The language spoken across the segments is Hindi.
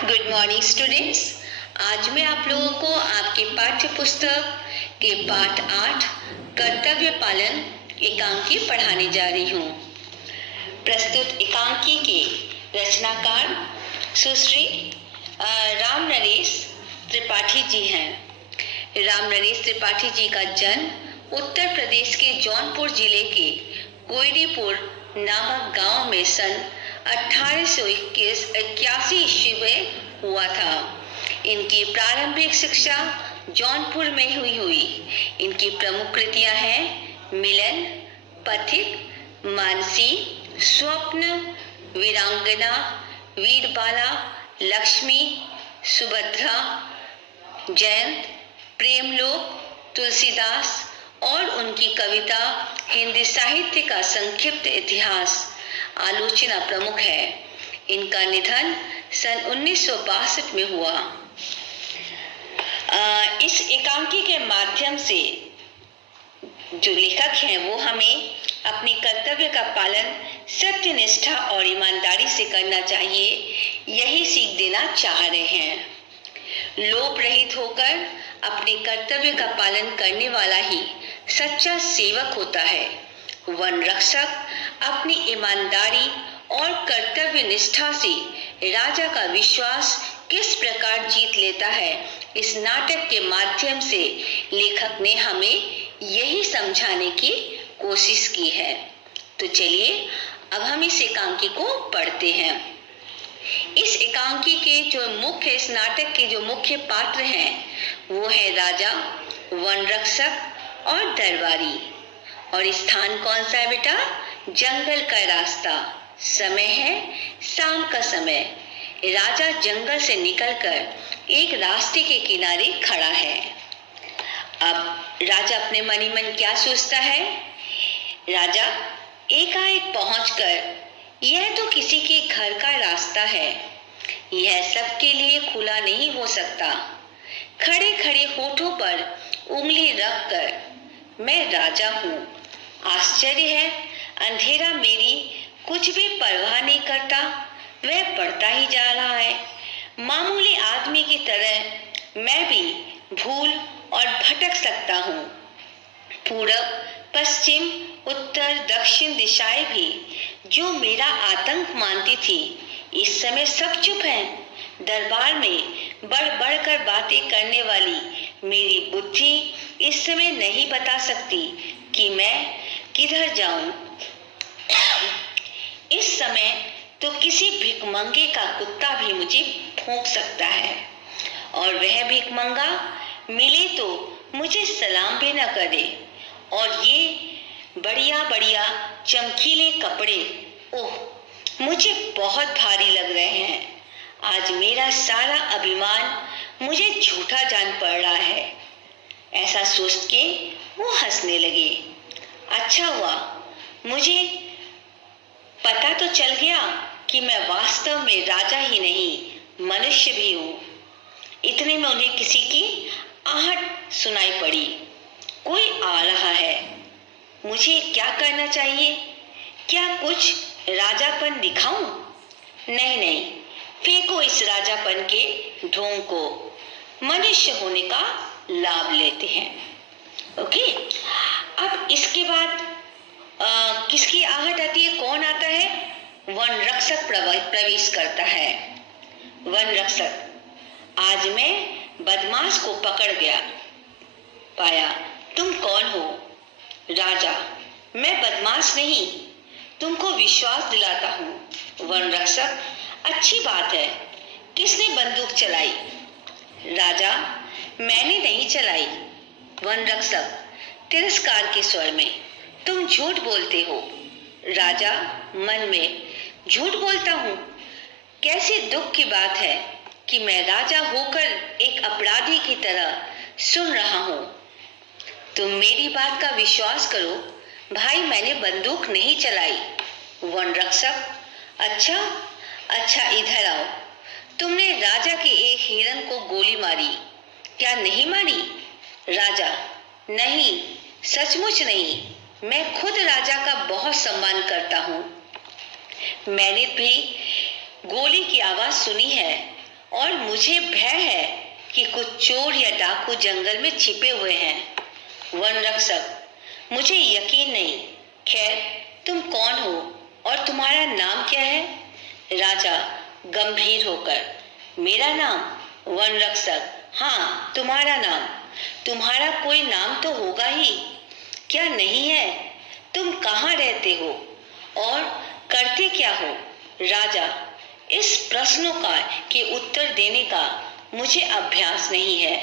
Good morning students. आज मैं आप लोगों को आपके पाठ्य पुस्तक के पाठ 8 कर्तव्य पालन एकांकी पढ़ाने जा रही हूँ। प्रस्तुत एकांकी के रचनाकार सुश्री राम नरेश त्रिपाठी जी हैं। राम नरेश त्रिपाठी जी का जन्म उत्तर प्रदेश के जौनपुर जिले के कोयरीपुर नामक गांव में सन 1881 ईस्वी में हुआ था। इनकी प्रारंभिक शिक्षा जौनपुर में हुई। इनकी प्रमुख कृतियां हैं मिलन, पथिक, मानसी, स्वप्न, वीरांगना, वीरबाला, लक्ष्मी, सुभद्रा, जयंत, प्रेमलोक, तुलसीदास और उनकी कविता हिंदी साहित्य का संक्षिप्त इतिहास आलोचना प्रमुख है। इनका निधन सन 1962 में हुआ। इस एकांकी के माध्यम से जो लेखक हैं वो हमें अपनी कर्तव्य का पालन सत्य, निष्ठा और ईमानदारी से करना चाहिए, यही सीख देना चाह रहे हैं। लोभ रहित होकर अपने कर्तव्य का पालन करने वाला ही सच्चा सेवक होता है। वन रक्षक अपनी ईमानदारी और कर्तव्य निष्ठा से राजा का विश्वास किस प्रकार जीत लेता है, इस नाटक के माध्यम से लेखक ने हमें यही समझाने की कोशिश की है। तो चलिए अब हम इस एकांकी को पढ़ते हैं। इस एकांकी के जो मुख्य, इस नाटक के जो मुख्य पात्र हैं वो है राजा, वन रक्षक और दरबारी। और स्थान कौन सा है बेटा? जंगल का रास्ता। समय है शाम का समय। राजा जंगल से निकलकर एक रास्ते के किनारे खड़ा है। अब राजा अपने मन ही मन क्या सोचता है? राजा एकाएक पहुंचकर यह तो किसी के घर का रास्ता है, यह सबके लिए खुला नहीं हो सकता। खड़े खड़े होठों पर उंगली रखकर मैं राजा हूँ। आश्चर्य है, अंधेरा मेरी कुछ भी परवाह नहीं करता, वह बढ़ता ही जा रहा है। मामूली आदमी की तरह मैं भी भूल और भटक सकता हूँ। पूरब, पश्चिम, उत्तर, दक्षिण दिशाएं भी जो मेरा आतंक मानती थी, इस समय सब चुप हैं। दरबार में बढ़ बढ़ कर बातें करने वाली मेरी बुद्धि इस समय नहीं बता सकती कि मैं किधर जाऊं। इस समय तो किसी भिखमंगे का कुत्ता भी मुझे भौंक सकता है, और वह भिखमंगा मिले तो मुझे सलाम भी न करे। और ये बढ़िया बढ़िया चमकीले कपड़े, ओह, मुझे बहुत भारी लग रहे हैं। आज मेरा सारा अभिमान मुझे झूठा जान पड़ रहा है। ऐसा सोच के वो हंसने लगे। अच्छा हुआ, मुझे पता तो चल गया कि मैं वास्तव में राजा ही नहीं, मनुष्य भी हूँ। इतने में उन्हें किसी की आहट सुनाई पड़ी। कोई आ रहा है। मुझे क्या करना चाहिए? क्या कुछ राजापन दिखाऊं? नहीं नहीं, फेंको इस राजापन के ढोंग को। मनुष्य होने का लाभ लेते हैं। ओके, अब इसके बाद किसकी आहट आती है? कौन आता है? वन रक्षक प्रवेश करता है। वन रक्षक, आज मैं बदमाश को पकड़ पाया। तुम कौन हो? राजा, मैं बदमाश नहीं, तुमको विश्वास दिलाता हूँ। वन रक्षक, अच्छी बात है, किसने बंदूक चलाई? राजा, मैंने नहीं चलाई। वन रक्षक तिरस्कार के स्वर में, तुम झूठ बोलते हो। राजा मन में, झूठ बोलता हूँ? कैसे दुख की बात है कि मैं राजा होकर एक अपराधी की तरह सुन रहा हूँ। तुम मेरी बात का विश्वास करो भाई, मैंने बंदूक नहीं चलाई। वन रक्षक, अच्छा अच्छा, इधर आओ। तुमने राजा के एक हिरन को गोली मारी, क्या नहीं मारी? राजा, नहीं, सचमुच नहीं, मैं खुद राजा का बहुत सम्मान करता हूँ। मैंने भी गोली की आवाज सुनी है और मुझे भय है कि कुछ चोर या डाकू जंगल में छिपे हुए हैं। वन रक्षक, मुझे यकीन नहीं। खैर, तुम कौन हो और तुम्हारा नाम क्या है? राजा गंभीर होकर, मेरा नाम? वन रक्षक, हाँ, तुम्हारा नाम। तुम्हारा कोई नाम तो होगा ही, क्या नहीं है? तुम कहाँ रहते हो और करते क्या हो? राजा, इस प्रश्नों के उत्तर देने का मुझे अभ्यास नहीं है।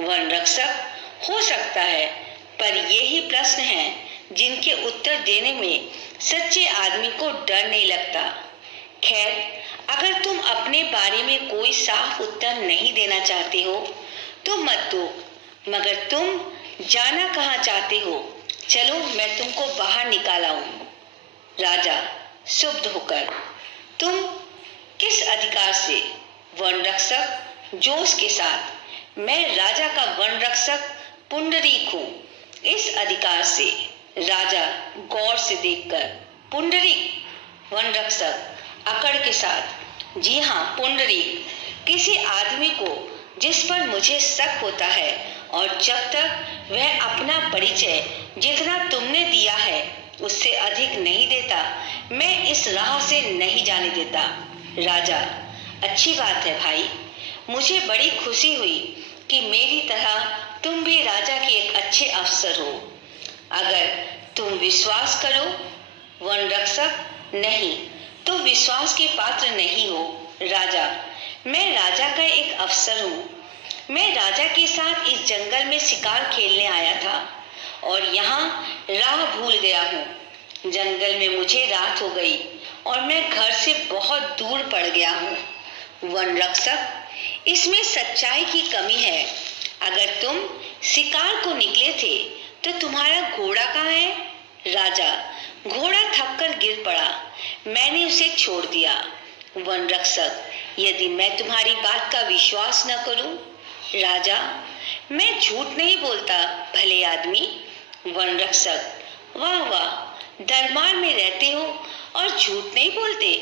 वन रक्षक, हो सकता है, पर यही प्रश्न हैं जिनके उत्तर देने में सच्चे आदमी को डर नहीं लगता। खैर, अगर तुम अपने बारे में कोई साफ उत्तर नहीं देना चाहते हो तो मत दो, मगर तुम जाना कहाँ चाहते हो? चलो, मैं तुमको बाहर निकालाऊं। राजा क्षुब्ध होकर, तुम किस अधिकार से? वन रक्षक जोश के साथ, मैं राजा का वन रक्षक पुंडरीक हूँ, इस अधिकार से। राजा गौर से देखकर, पुंडरीक? वन रक्षक अकड़ के साथ, जी हाँ, पुंडरीक, किसी आदमी को जिस पर मुझे शक होता है और जब तक वह अपना परिचय जितना तुमने दिया है उससे अधिक नहीं देता, मैं इस राह से नहीं जाने देता। राजा, अच्छी बात है भाई, मुझे बड़ी खुशी हुई कि मेरी तरह तुम भी राजा के एक अच्छे अफसर हो। अगर तुम विश्वास करो। वन रक्षक, नहीं, तुम विश्वास के पात्र नहीं हो। राजा, मैं राजा का एक अफसर हूँ। मैं राजा के साथ इस जंगल में शिकार खेलने आया था और यहाँ राह भूल गया हूँ। जंगल में मुझे रात हो गई और मैं घर से बहुत दूर पड़ गया हूँ। वन रक्षक, इसमें सच्चाई की कमी है। अगर तुम शिकार को निकले थे तो तुम्हारा घोड़ा कहाँ है? राजा, घोड़ा थककर गिर पड़ा, मैंने उसे छोड़ दिया। वन रक्षक, यदि मैं तुम्हारी बात का विश्वास न करूं? राजा, मैं झूठ नहीं बोलता भले आदमी। वन रक्षक, वाह वाह, दरबार में रहते हो और झूठ नहीं बोलते।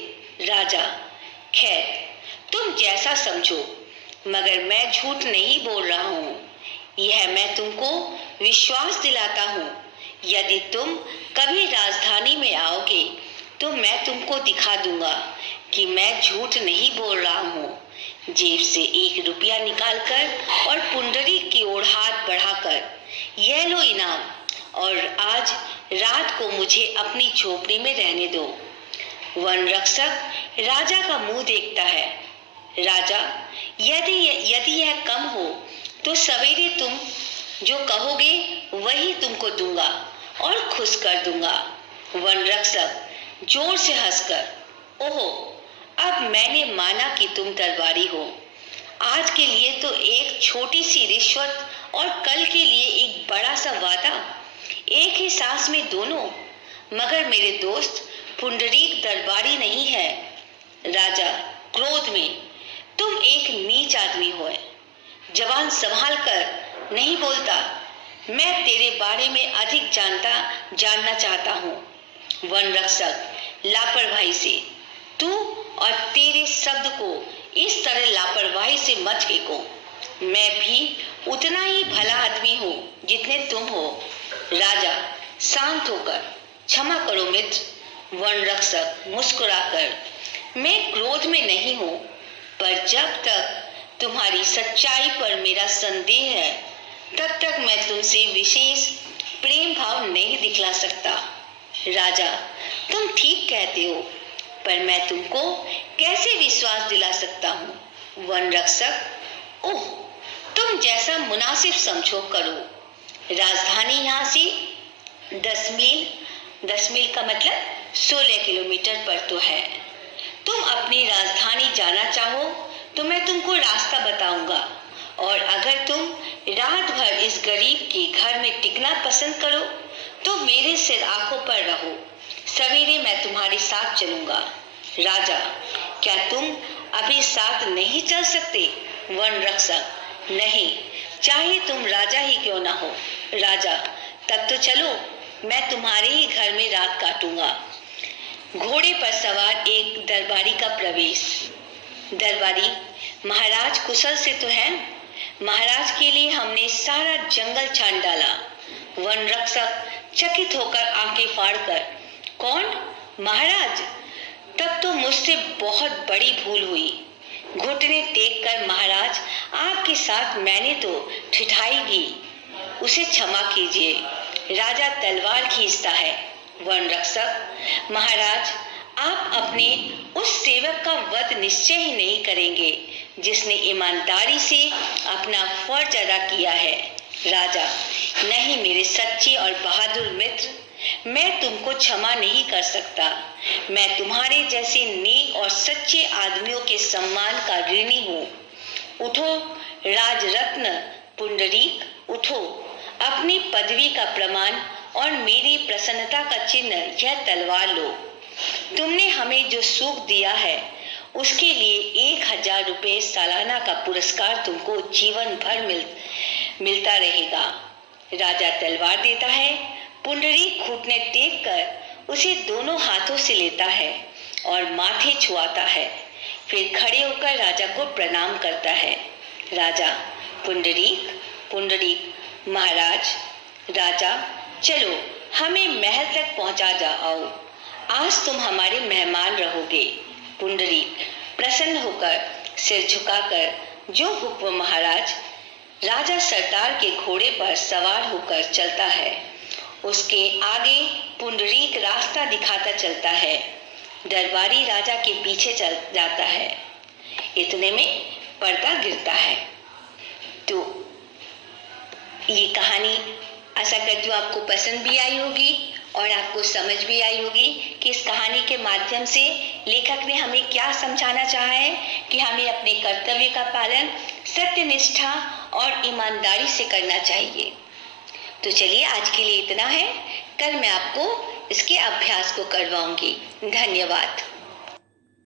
राजा, खैर, तुम जैसा समझो, मगर मैं झूठ नहीं बोल रहा हूँ। यह मैं तुमको विश्वास दिलाता हूँ। यदि तुम कभी राजधानी में आओगे तो मैं तुमको दिखा दूंगा कि मैं झूठ नहीं बोल रहा हूँ। जेब से 1 रुपया निकालकर और पुंडरीक की ओर हाथ बढ़ाकर, यह लो इनाम, और आज रात को मुझे अपनी झोपड़ी में रहने दो। वन रक्षक राजा का मुंह देखता है। राजा, यदि यह कम हो तो सवेरे तुम जो कहोगे वही तुमको दूंगा और खुश कर दूंगा। वन रक्षक जोर से हंसकर, ओहो, अब मैंने माना कि तुम दरबारी हो। आज के लिए तो एक छोटी सी रिश्वत और कल के लिए एक बड़ा सा वादा, एक ही सांस में दोनों। मगर मेरे दोस्त, पुंडरीक दरबारी नहीं है। राजा क्रोध में, तुम एक नीच आदमी हो। जबान संभाल कर नहीं बोलता, मैं तेरे बारे में अधिक जानना चाहता हूँ। वन रक्षक लापरवाही से, तू और तेरे शब्द को इस तरह लापरवाही से मत फेंको। मैं भी उतना ही भला आदमी हूँ जितने तुम हो। राजा शांत होकर, क्षमा करो मित्र। वन रक्षक मुस्कुराकर, मैं क्रोध में नहीं हूँ, पर जब तक तुम्हारी सच्चाई पर मेरा संदेह है तब तक मैं तुमसे विशेष प्रेम भाव नहीं दिखला सकता। राजा, तुम ठीक कहते हो, पर मैं तुमको कैसे विश्वास दिला सकता हूँ? वन रक्षक, ओह, तुम जैसा मुनासिब समझो करो। राजधानी यहाँ से 10 मील का मतलब 16 किलोमीटर पर तो है। तुम अपनी राजधानी जाना चाहो तो मैं तुमको रास्ता बताऊंगा, और अगर तुम रात भर इस गरीब के घर में टिकना पसंद करो तो मेरे सिर आंखों पर रहो। सवेरे मैं तुम्हारे साथ चलूंगा। राजा, क्या तुम अभी साथ नहीं चल सकते? वन रक्षक, नहीं, चाहे तुम राजा ही क्यों ना हो। राजा, तब तो चलो, मैं तुम्हारे ही घर में रात काटूंगा। घोड़े पर सवार एक दरबारी का प्रवेश। दरबारी, महाराज कुशल से तो हैं? महाराज के लिए हमने सारा जंगल छान डाला। वन रक्षक चकित होकर आंखें फाड़कर, कौन? महाराज? तब तो मुझसे बहुत बड़ी भूल हुई। घुटने टेक कर, महाराज आपके साथ मैंने तो ठिठाई की, उसे क्षमा कीजिए। राजा तलवार खींचता है। वन रक्षक, महाराज आप अपने उस सेवक का वध निश्चय ही नहीं करेंगे जिसने ईमानदारी से अपना फर्ज अदा किया है। राजा, नहीं मेरे सच्चे और बहादुर मित्र, मैं तुमको क्षमा नहीं कर सकता। मैं तुम्हारे जैसे नेक और सच्चे आदमियों के सम्मान का ऋणी हूँ। उठो राजरत्न पुंडरीक, उठो। अपनी पदवी का प्रमाण और मेरी प्रसन्नता का चिन्ह यह तलवार लो। तुमने हमें जो सुख दिया है उसके लिए 1000 रुपये सालाना का पुरस्कार तुमको जीवन भर मिलता रहेगा। राजा तलवार देता है। पुंडरीक घुटने टेक कर उसे दोनों हाथों से लेता है और माथे छुआता है। फिर खड़े होकर राजा को प्रणाम करता है। राजा, पुंडरीक, पुंडरीक, महाराज। राजा, चलो हमें महल तक पहुंचा जाओ, आज तुम हमारे मेहमान रहोगे। पुंडरीक प्रसन्न होकर सिर झुकाकर, जो हुक्म महाराज। राजा सरदार के घोड़े पर सवार होकर चलता है। उसके आगे पुंडरीक रास्ता दिखाता चलता है। दरबारी राजा के पीछे चल जाता है। इतने में पर्दा गिरता है। तो ये कहानी आशा करती हूँ आपको पसंद भी आई होगी और आपको समझ भी आई होगी कि इस कहानी के माध्यम से लेखक ने हमें क्या समझाना चाहा है कि हमें अपने कर्तव्य का पालन सत्यनिष्ठा और ईमानदारी से करना चाहिए। तो चलिए आज के लिए इतना है। कल मैं आपको इसके अभ्यास को करवाऊंगी। धन्यवाद।